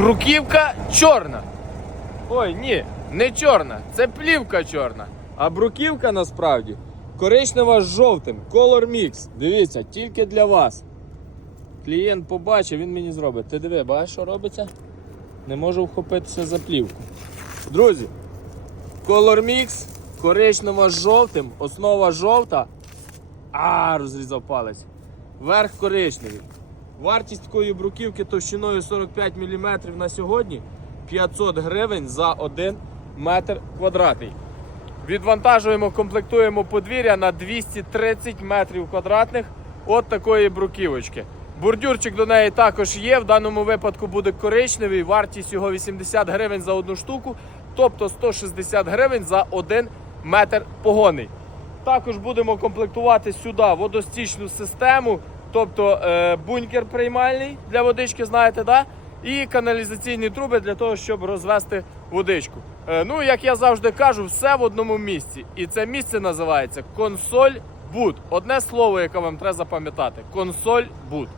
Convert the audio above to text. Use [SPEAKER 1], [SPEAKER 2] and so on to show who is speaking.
[SPEAKER 1] Бруківка чорна. Ой, ні, не чорна, це плівка чорна. А бруківка насправді коричнева з жовтим. Color Mix. Дивіться, тільки для вас. Клієнт побачив, він мені зробить. Ти диви, бачиш, що робиться? Не можу вхопитися за плівку. Друзі, Color Mix, коричнева з жовтим, основа жовта. А, розрізав палець. Верх коричневий. Вартість такої бруківки товщиною 45 мм на сьогодні 500 гривень за 1 метр квадратний. Відвантажуємо, комплектуємо подвір'я на 230 метрів квадратних от такої бруківочки. Бордюрчик до неї також є. В даному випадку буде коричневий. Вартість його 80 гривень за одну штуку, тобто 160 гривень за 1 метр погонний. Також будемо комплектувати сюди водостічну систему, тобто е, бункер приймальний для водички, знаєте, да? і каналізаційні труби для того, щоб розвести водичку. Е, ну, як я завжди кажу, все в одному місці. І це місце називається консоль Буд. Одне слово, яке вам треба запам'ятати: консоль Буд.